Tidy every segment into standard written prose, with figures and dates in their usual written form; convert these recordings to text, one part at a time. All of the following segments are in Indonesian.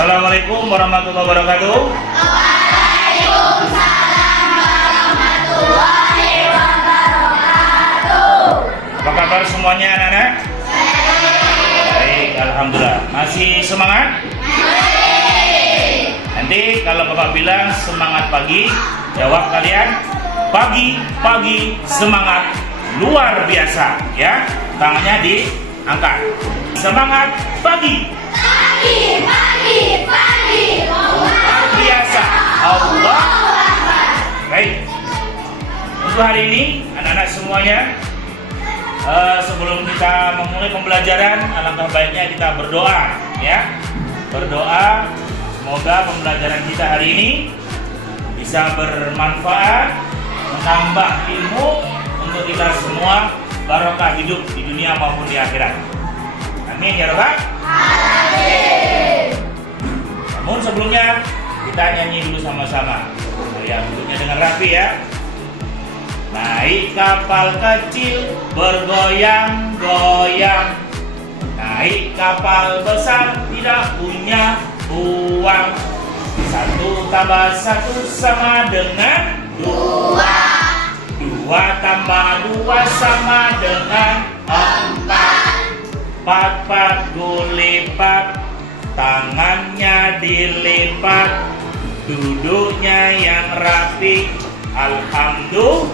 Assalamualaikum warahmatullahi wabarakatuh. Waalaikumsalam warahmatullahi wabarakatuh. Apa kabar semuanya anak-anak? Baik, alhamdulillah. Masih semangat? Nanti kalau Bapak bilang semangat pagi, jawab kalian pagi semangat luar biasa, ya. Tangannya diangkat. Semangat pagi. Pagi Luar biasa. Allah. Baik. Untuk hari ini anak-anak semuanya, sebelum kita memulai pembelajaran, alangkah baiknya kita berdoa, ya. Berdoa semoga pembelajaran kita hari ini bisa bermanfaat, menambah ilmu untuk kita semua, barokah hidup di dunia maupun di akhirat. Amin ya Rabbal. Namun sebelumnya kita nyanyi dulu sama-sama. Ya, duduknya dengan rapi ya. Naik kapal kecil bergoyang-goyang, naik kapal besar tidak punya uang. 1 tambah 1 sama dengan 2. 2 tambah 2 sama dengan 4. 4 gulipat, tangannya dilipat, duduknya yang rapi. Alhamdulillah.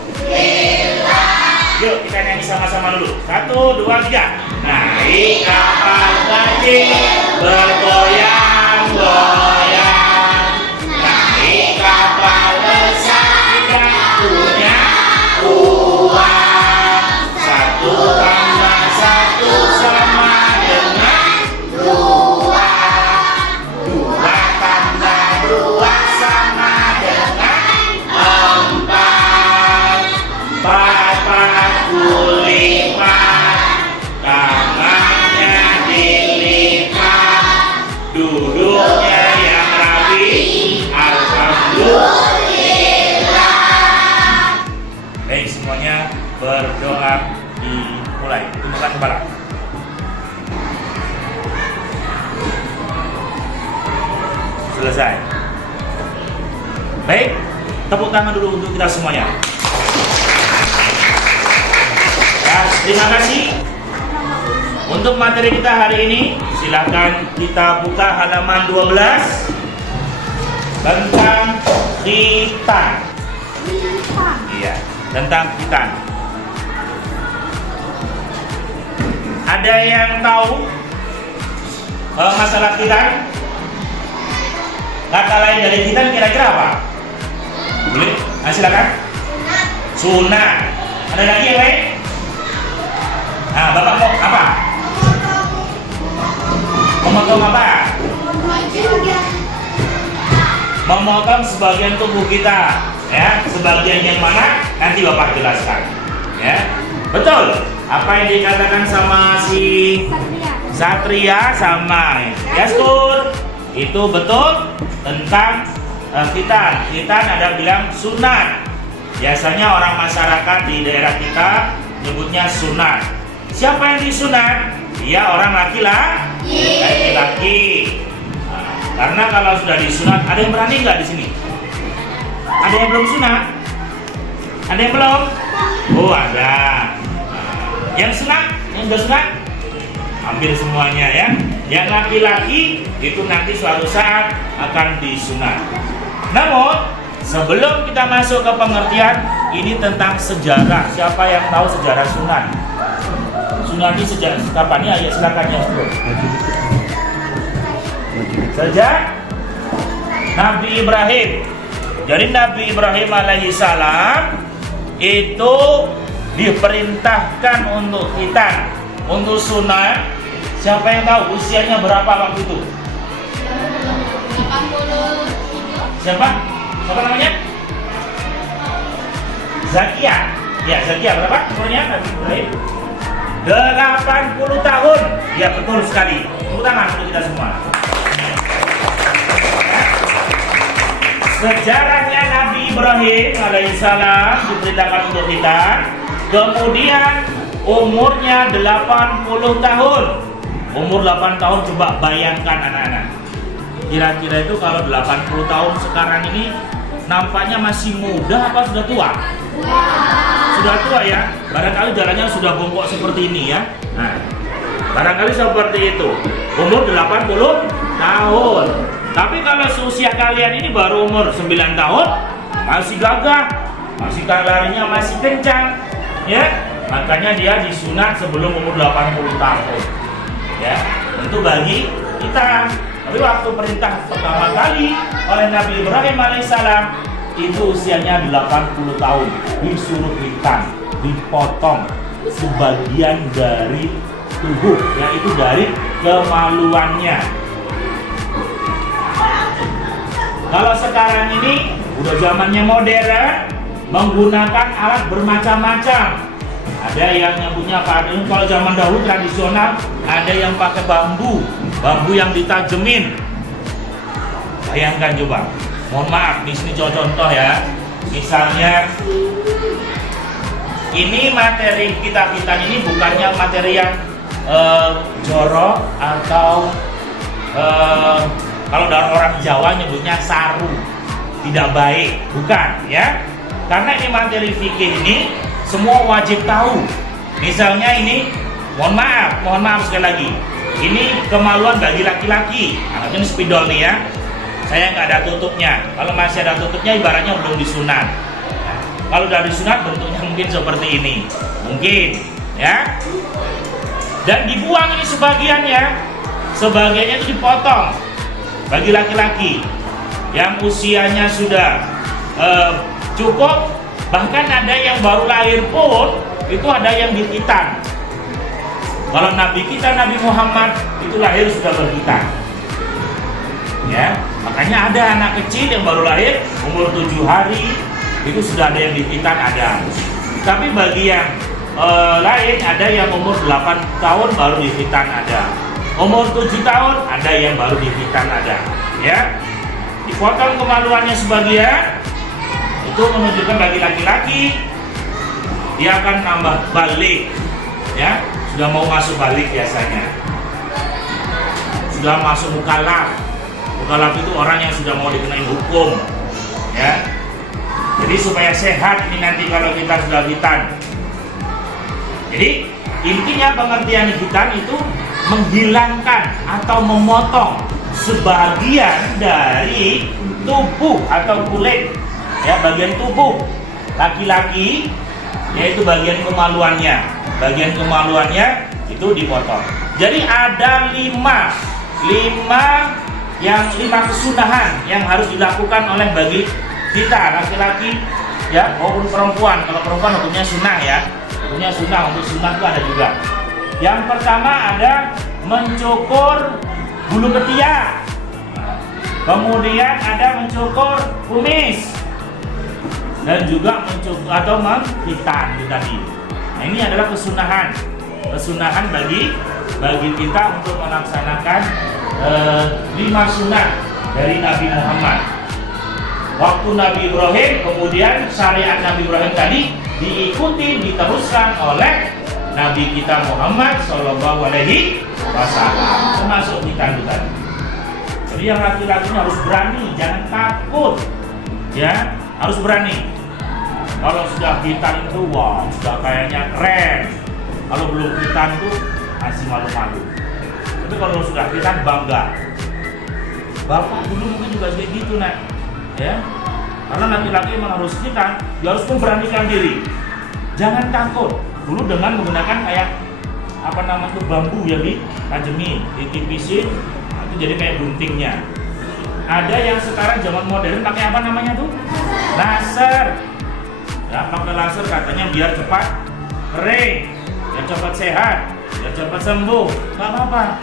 Yuk kita nyanyi sama-sama dulu. 1, 2, 3. Naik kapal kecil bergoyang-goyang, naik kapal besar tidak punya uang. 1 tambah 1 sama dengan 2. 2 tambah 2 sama dengan 4. 4 gulipat, tangannya dilipat, duduknya yang rapi. Alhamdulillah. Baik, semuanya berdoa dimulai. Tundukkan kepala. Selesai. Baik, tepuk tangan dulu untuk kita semuanya. Ya, terima kasih. Untuk materi kita hari ini, silakan kita buka halaman 12 tentang khitan. Iya, tentang khitan. Ada yang tahu masalah khitan? Kata lain dari khitan kira-kira apa? Boleh? Nah, silakan. Sunat. Ada lagi yang lain? Nah, Bapak mau apa? Memotong apa? Memotong sebagian tubuh kita, ya. Sebagian yang mana? Nanti Bapak jelaskan, ya. Betul. Apa yang dikatakan sama si Satria sama Yaskur itu betul tentang khitan. Khitan ada bilang sunat. Biasanya orang masyarakat di daerah kita nyebutnya sunat. Siapa yang disunat? Dia orang laki-laki. Nah, karena kalau sudah disunat, ada yang berani nggak di sini? Ada yang belum sunat? Ada yang belum? Oh ada. Yang sunat? Yang sudah sunat? Hampir semuanya ya. Yang laki-laki itu nanti suatu saat akan disunat. Namun sebelum kita masuk ke pengertian, ini tentang sejarah. Siapa yang tahu sejarah sunat? Sunat ini sejak kapan ya? Ya silakan ya. Sejak Nabi Ibrahim. Jadi Nabi Ibrahim alaihissalam itu diperintahkan untuk khitan, untuk sunat. Siapa yang tahu usianya berapa waktu itu? 83. Siapa? Siapa namanya? Zakia. Ya, Zakia berapa umurnya Nabi Ibrahim? 80 tahun. Ya, betul sekali. Tepuk tangan untuk kita semua. Sejarahnya Nabi Ibrahim alaihissalam diperintahkan untuk khitan. Kemudian umurnya 80 tahun. Umur 8 tahun, coba bayangkan anak-anak. Kira-kira itu kalau 80 tahun sekarang ini nampaknya masih muda apa sudah tua? Sudah tua ya. Barangkali jalannya sudah bongkok seperti ini ya. Nah, barangkali seperti itu. Umur 80 tahun. Tapi kalau seusia kalian ini baru umur 9 tahun, masih gagah, masih larinya masih kencang, ya. Makanya dia disunat sebelum umur 80 tahun. Ya, tentu bagi kita. Tapi waktu perintah pertama kali oleh Nabi Ibrahim alaihissalam itu usianya 80 tahun, disuruh hitam, dipotong sebagian dari tubuh, yaitu dari kemaluannya. Kalau sekarang ini udah zamannya modern, menggunakan alat bermacam-macam. Ada yang punya kalau zaman dahulu tradisional, ada yang pakai bambu yang ditajemin. Bayangkan coba. Mohon maaf, di sini contoh ya. Misalnya ini materi kita ini bukannya materi yang jorok atau kalau dari orang Jawa nyebutnya saru, tidak baik, bukan ya. Karena ini materi fikih ini semua wajib tahu. Misalnya ini, mohon maaf sekali lagi. Ini kemaluan bagi laki-laki. Anggapnya ini spidol nih ya. Saya nggak ada tutupnya. Kalau masih ada tutupnya, ibaratnya belum disunat. Nah, kalau udah disunat, bentuknya mungkin seperti ini, mungkin ya. Dan dibuang ini sebagiannya. Sebagiannya itu dipotong bagi laki-laki yang usianya sudah cukup. Bahkan ada yang baru lahir pun itu ada yang dikhitan. Kalau Nabi kita Nabi Muhammad itu lahir sudah berkhitan. Ya, makanya ada anak kecil yang baru lahir umur 7 hari itu sudah ada yang dikhitan ada. Tapi bagi yang lain ada yang umur 8 tahun baru dikhitan ada. Umur 7 tahun ada yang baru dikhitan ada. Ya, dipotong kemaluannya sebagian. Itu menunjukkan bagi laki-laki dia akan nambah balik, ya, sudah mau masuk balik biasanya, sudah masuk mukallaf. Mukallaf itu orang yang sudah mau dikenai hukum, ya. Jadi supaya sehat ini nanti kalau kita sudah khitan. Jadi intinya pengertian khitan itu menghilangkan atau memotong sebagian dari tubuh atau kulit. Ya, bagian tubuh laki-laki, yaitu bagian kemaluannya itu dipotong. Jadi ada lima kesunahan yang harus dilakukan oleh bagi kita laki-laki ya maupun perempuan. Kalau perempuan hukumnya sunnah ya, hukumnya sunnah. Untuk sunnah itu ada juga. Yang pertama ada mencukur bulu ketiak, kemudian ada mencukur kumis, dan juga mencukur atau menghitan tadi. Nah, ini adalah kesunahan bagi kita untuk melaksanakan 5 sunnah dari Nabi Muhammad. Waktu Nabi Ibrahim, kemudian syariat Nabi Ibrahim tadi diikuti, diteruskan oleh Nabi kita Muhammad Shallallahu Alaihi Wasallam, termasuk kita tadi. Jadi yang laki-lakinya harus berani, jangan takut, ya, harus berani. Kalau sudah khitan itu, wah, sudah kayaknya keren. Kalau belum khitan itu masih malu-malu. Tapi kalau sudah khitan bangga. Bapak dulu mungkin juga kayak gitu, nak, ya. Karena laki-laki memang harus khitan, dia harus memberanikan diri. Jangan takut. Dulu dengan menggunakan kayak bambu yang ditajemin, ditipisin, nah, itu jadi kayak guntingnya. Ada yang sekarang zaman modern pakai apa namanya tuh? Laser. Ya, pakai laser katanya biar cepat kering, biar cepat sehat, biar cepat sembuh. Nggak apa-apa.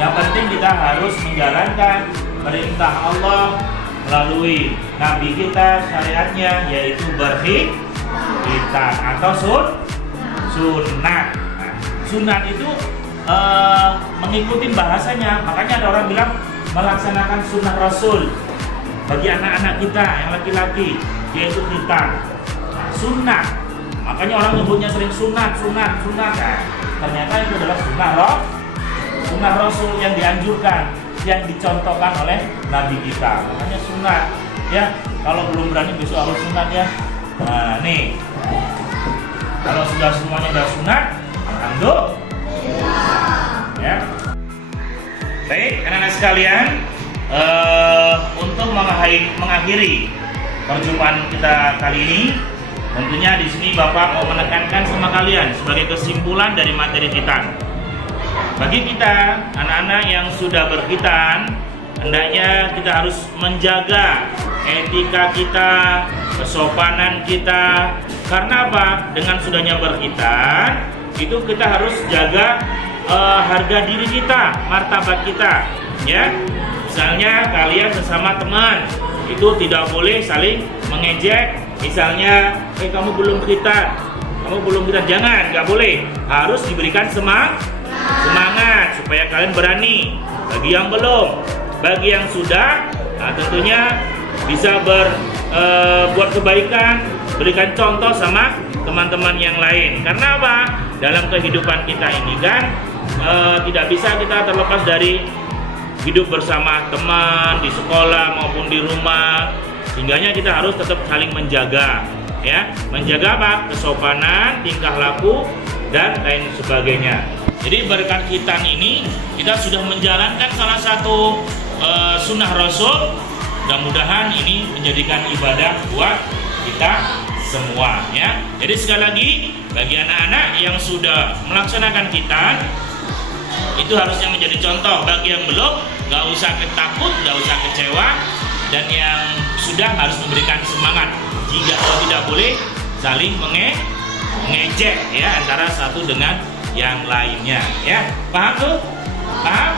Yang penting kita harus menjalankan perintah Allah melalui Nabi kita, syariatnya, yaitu berkhitan atau sunat. Nah, sunat itu mengikuti bahasanya. Makanya ada orang bilang melaksanakan sunnah Rasul bagi anak-anak kita yang laki-laki, yaitu khitan. Nah, sunnah. Makanya orang nyebutnya sering sunat. Nah, ternyata itu adalah sunnah Rasul yang dianjurkan. yang dicontohkan oleh Nabi kita. Makanya sunat ya. Kalau belum berani besok harus sunat ya. Nah nih, kalau sudah semuanya sudah sunat, alhamdulillah ya. Baik anak-anak sekalian, untuk mengakhiri perjumpaan kita kali ini, tentunya di sini Bapak mau menekankan sama kalian sebagai kesimpulan dari materi kita. Bagi kita anak-anak yang sudah berkhitan, hendaknya kita harus menjaga etika kita, kesopanan kita. Karena apa? Dengan sudahnya berkhitan, itu kita harus jaga harga diri kita, martabat kita, ya. Misalnya kalian sesama teman, itu tidak boleh saling mengejek. Misalnya, kamu belum khitan, jangan, nggak boleh. Harus diberikan semangat supaya kalian berani. Bagi yang belum, bagi yang sudah, nah tentunya bisa buat kebaikan, berikan contoh sama teman-teman yang lain. Karena apa? Dalam kehidupan kita ini kan tidak bisa kita terlepas dari hidup bersama teman di sekolah maupun di rumah. Sehingganya kita harus tetap saling menjaga, ya, menjaga apa? Kesopanan, tingkah laku dan lain sebagainya. Jadi berkat khitan ini kita sudah menjalankan salah satu sunnah Rasul. Mudah-mudahan ini menjadikan ibadah buat kita semua, ya. Jadi sekali lagi bagi anak-anak yang sudah melaksanakan khitan, itu harusnya menjadi contoh. Bagi yang belum, nggak usah takut, nggak usah kecewa, dan yang sudah harus memberikan semangat. Jika tidak boleh saling mengejek, ya, antara satu dengan yang lainnya, ya. Paham tuh? Paham?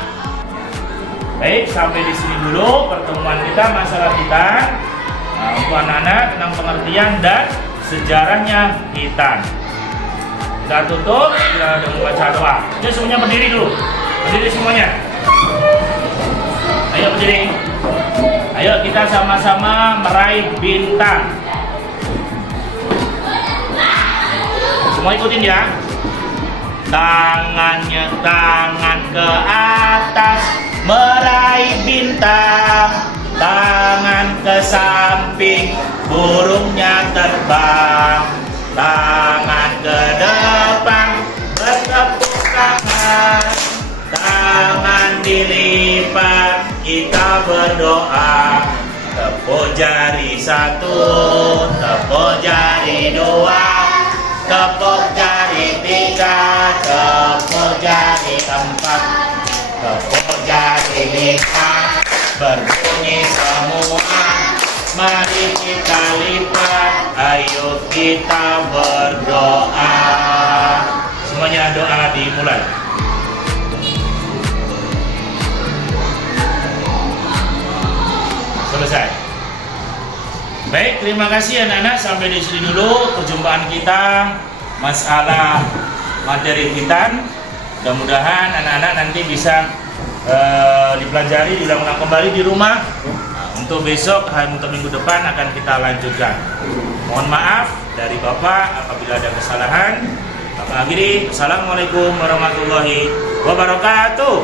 Baik, sampai di sini dulu pertemuan kita masalah khitan. Nah, untuk anak-anak tentang pengertian dan sejarahnya khitan. Kita tutup, kita membaca doa. Jadi semuanya berdiri dulu. Berdiri semuanya. Ayo berdiri. Ayo kita sama-sama meraih bintang. Semua ikutin ya. Tangan ke atas, meraih bintang. Tangan ke samping, burungnya terbang. Tangan ke depan, bertepuk tangan. Tangan dilipat, kita berdoa. Tepuk jari satu, tepuk jari dua, tepuk jari tiga, tepuk jari empat, tepuk jari lima. Berbunyi semua, mari kita lipat, ayo kita berdoa. Semuanya doa dimulai. Selesai. Baik, terima kasih anak-anak. Sampai di sini dulu perjumpaan kita masalah materi khitan. Mudah-mudahan anak-anak nanti bisa dipelajari, diulang-ulang kembali di rumah. Untuk besok, untuk minggu depan akan kita lanjutkan. Mohon maaf dari Bapak apabila ada kesalahan. Bapak akhiri. Assalamualaikum warahmatullahi wabarakatuh.